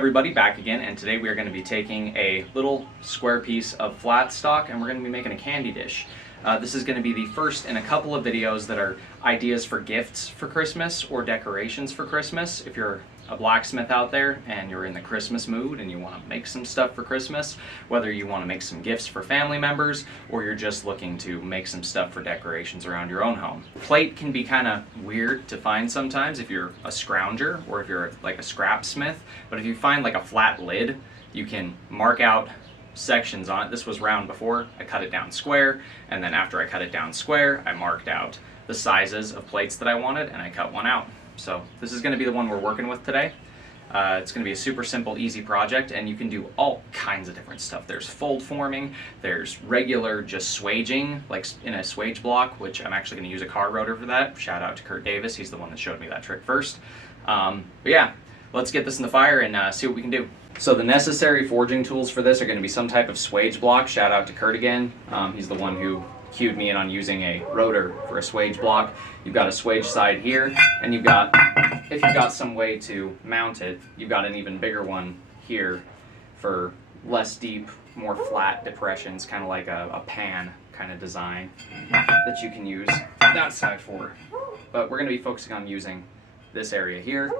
Everybody, back again, and today we are going to be taking a little square piece of flat stock and we're going to be making a candy dish. This is going to be the first in a couple of videos that are ideas for gifts for Christmas or decorations for Christmas. If you're a blacksmith out there and you're in the Christmas mood and you want to make some stuff for Christmas, whether you want to make some gifts for family members or you're just looking to make some stuff for decorations around your own home. Plate can be kind of weird to find sometimes if you're a scrounger or if you're like a scrap smith, but if you find like a flat lid, you can mark out sections on it. This was round before, I cut it down square, and then after I cut it down square, I marked out the sizes of plates that I wanted and I cut one out. So this is going to be the one we're working with today. It's going to be a super simple, easy project, and you can do all kinds of different stuff. There's fold forming, there's regular just swaging, like in a swage block, which I'm actually going to use a car rotor for that. Shout out to Kurt Davis, he's the one that showed me that trick first. But yeah, let's get this in the fire and see what we can do. So the necessary forging tools for this are going to be some type of swage block. Shout out to Kurt again. He's the one who cued me in on using a rotor for a swage block. You've got a swage side here, and you've got, if you've got some way to mount it, you've got an even bigger one here for less deep, more flat depressions, kind of like a pan kind of design that you can use that side for. But we're going to be focusing on using this area here.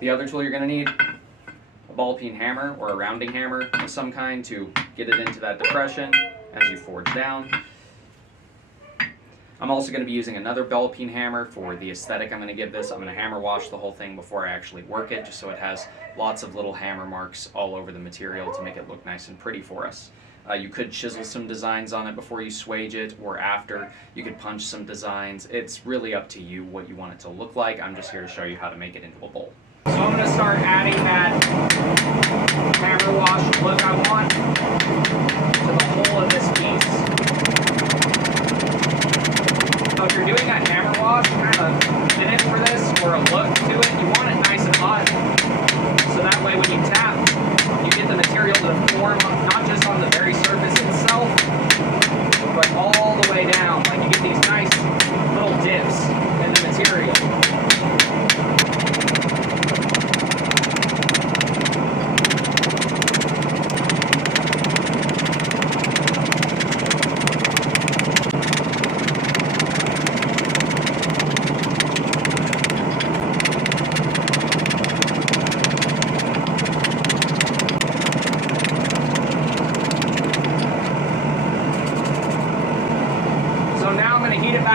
The other tool you're going to need, a ball peen hammer or a rounding hammer of some kind to get it into that depression as you forge down. I'm also going to be using another ball peen hammer for the aesthetic I'm going to give this. I'm going to hammer wash the whole thing before I actually work it, just so it has lots of little hammer marks all over the material to make it look nice and pretty for us. You could chisel some designs on it before you swage it, or after. You could punch some designs. It's really up to you what you want it to look like. I'm just here to show you how to make it into a bowl. So I'm going to start adding that hammer wash look I want to the whole of this piece. So if you're doing that hammer wash, kind of finish for this, or a look to it, you want it nice and hot. So that way when you tap, you get the material to form not just on the very surface itself, but all the way down. Like you get these nice little dips in the material.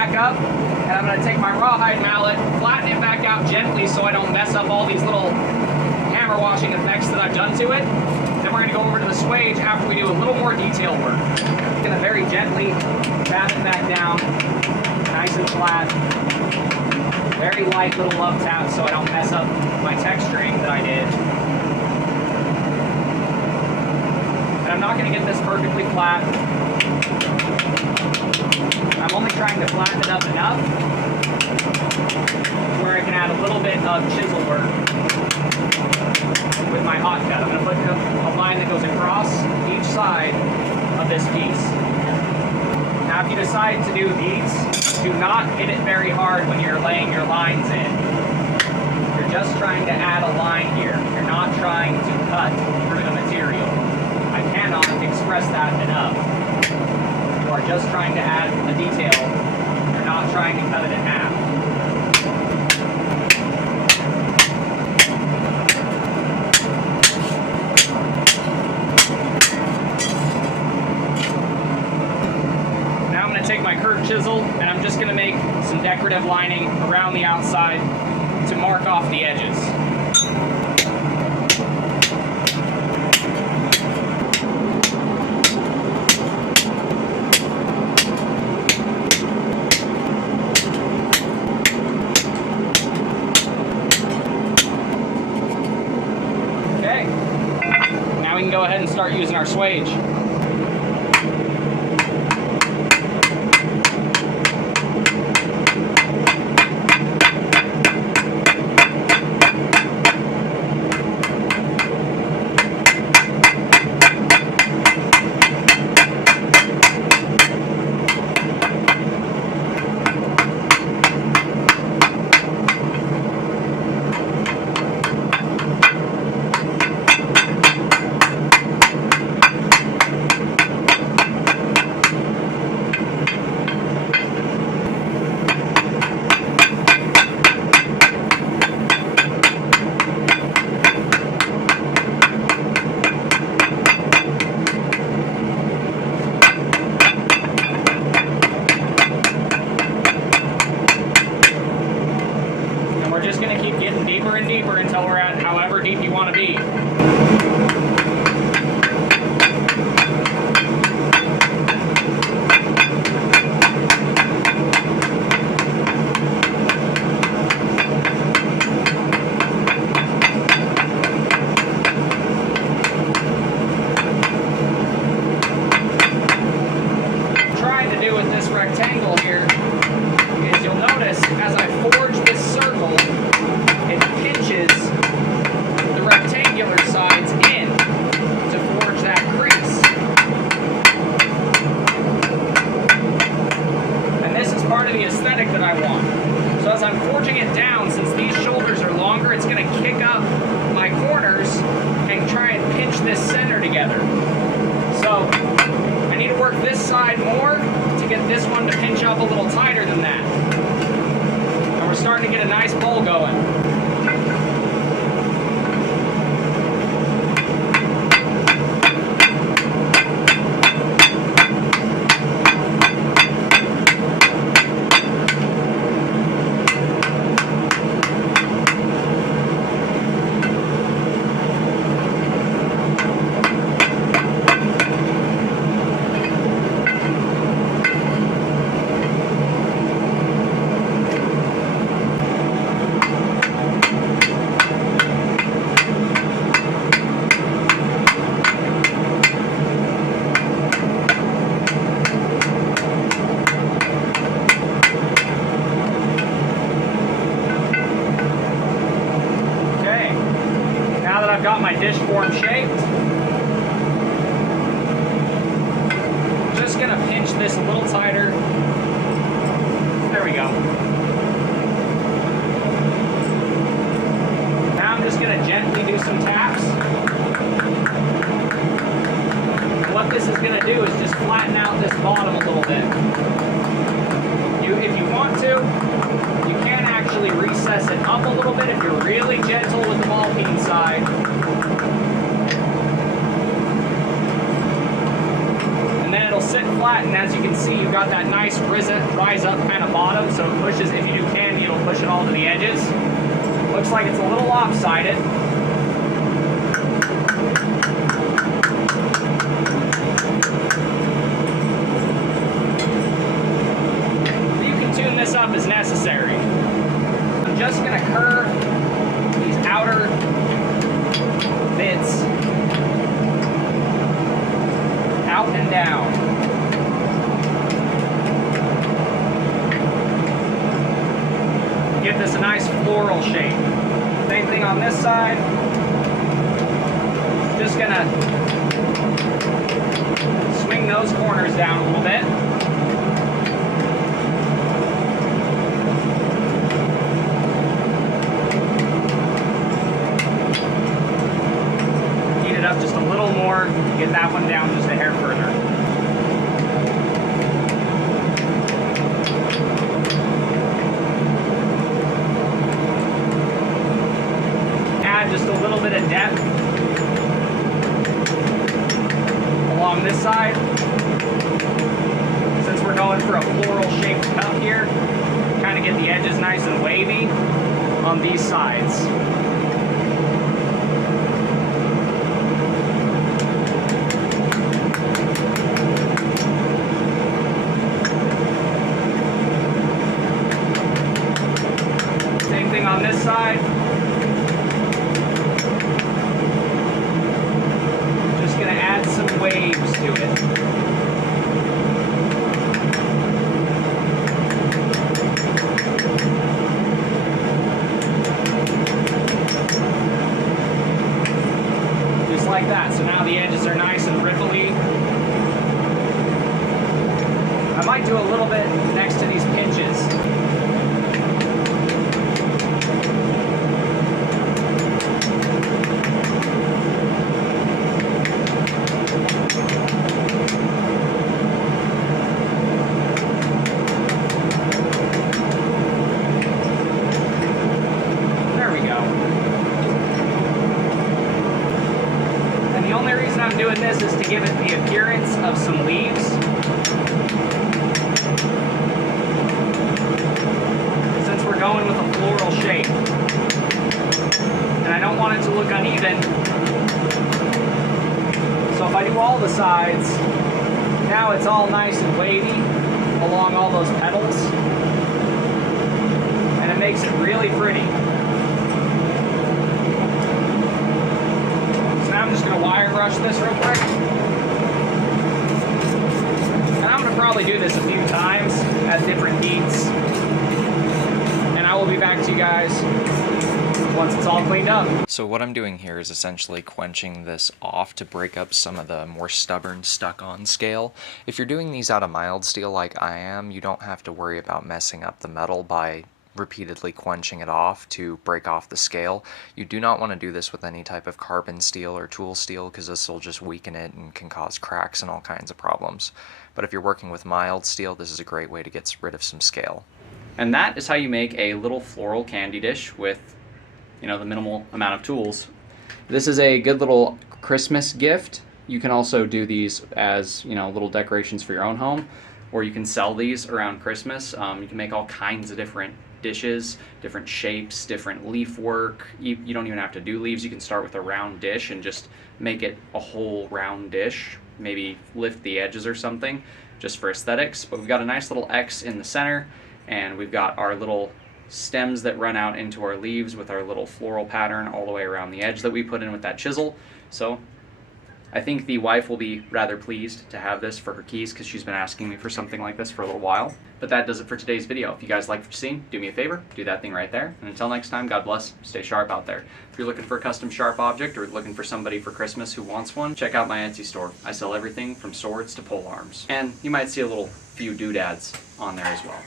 Up, and I'm going to take my rawhide mallet, flatten it back out gently so I don't mess up all these little hammer washing effects that I've done to it. Then we're going to go over to the swage after we do a little more detail work. I'm going to very gently tap it back down, nice and flat. Very light little love tap so I don't mess up my texturing that I did. And I'm not going to get this perfectly flat. I'm only trying to flatten it up enough where I can add a little bit of chisel work with my hot cut. I'm going to put a line that goes across each side of this piece. Now if you decide to do these, do not hit it very hard when you're laying your lines in. You're just trying to add a line here. You're not trying to cut through the material. I cannot express that enough. You are just trying to add a detail. You're not trying to cut it in half. Now I'm going to take my curved chisel and I'm just going to make some decorative lining around the outside to mark off the edges. We can go ahead and start using our swage. I'm forging it down, since these shoulders are longer, it's going to kick up my corners and try and pinch this center together. So I need to work this side more to get this one to pinch up a little tighter than that. And we're starting to get a nice bowl going. I've got my dish form shaped. Just gonna pinch this a little tighter. There we go. Now I'm just gonna gently do some taps. What this is gonna do is just flatten out this bottom a little bit. If you want to, you can actually recess it up a little bit if you're really gentle with the ball peen side. And then it'll sit flat, and as you can see, you've got that nice rise up kind of bottom, so it pushes, if you do candy, it'll push it all to the edges. Looks like it's a little lopsided. This up as necessary. I'm just going to curve these outer bits out and down. Give this a nice floral shape. Same thing on this side. Just going to swing those corners down a little bit. Up just a little more, get that one down just a hair further. Add just a little bit of depth along this side. Since we're going for a floral shaped cup here, kind of get the edges nice and wavy on these sides. On this side, just going to add some waves to it. Just like that. So now the edges are nice and ripply. I might do a little bit next to these pinches. Doing this is to give it the appearance of some leaves. Since we're going with a floral shape. And I don't want it to look uneven. So if I do all the sides, now it's all nice and wavy along all those petals. And it makes it really pretty. I'm just going to wire brush this real quick. And I'm going to probably do this a few times at different heats. And I will be back to you guys once it's all cleaned up. So what I'm doing here is essentially quenching this off to break up some of the more stubborn stuck-on scale. If you're doing these out of mild steel like I am, you don't have to worry about messing up the metal by repeatedly quenching it off to break off the scale. You do not want to do this with any type of carbon steel or tool steel, because this will just weaken it and can cause cracks and all kinds of problems. But if you're working with mild steel, this is a great way to get rid of some scale. And that is how you make a little floral candy dish with, the minimal amount of tools. This is a good little Christmas gift. You can also do these as, little decorations for your own home, or you can sell these around Christmas. You can make all kinds of different dishes, different shapes, different leaf work. You don't even have to do leaves. You can start with a round dish and just make it a whole round dish. Maybe lift the edges or something just for aesthetics. But we've got a nice little X in the center, and we've got our little stems that run out into our leaves with our little floral pattern all the way around the edge that we put in with that chisel. So I think the wife will be rather pleased to have this for her keys, because she's been asking me for something like this for a little while. But that does it for today's video. If you guys liked what you've seen, do me a favor, do that thing right there. And until next time, God bless, stay sharp out there. If you're looking for a custom sharp object or looking for somebody for Christmas who wants one, check out my Etsy store. I sell everything from swords to pole arms. And you might see a few doodads on there as well.